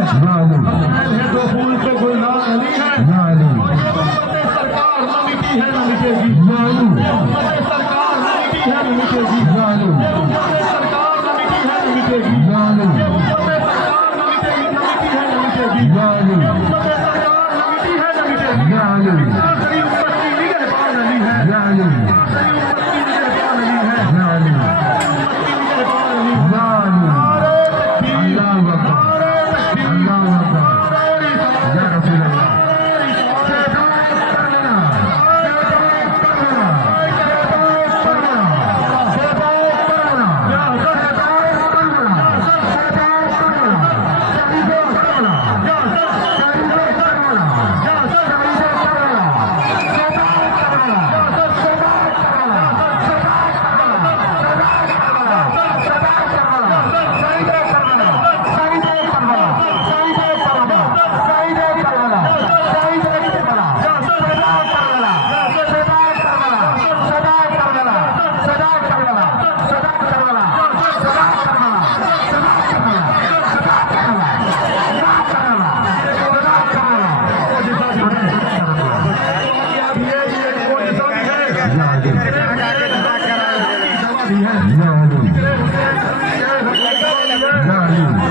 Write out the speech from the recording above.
लालू है जो फूल पे गुलजार अली है लालू सरकार न मिटी है न मिटेगी लालू सरकार न मिटी है न मिटेगी लालू सरकार न मिटी है न मिटेगी लालू सरकार न मिटेगी न मिटी है न मिटेगी लालू सरकार न मिटी है न मिटेगी लालू आखिरी उम्मत की निगहबान अली है लालू आखिरी उम्मत की निगहबान अली है लालू उम्मत की निगहबान अली है लालू नारे तकबीर अल्लाहू अकबर नारे तकबीर अल्लाहू अकबर नारे रिसालत या रसूल अल्लाह लालू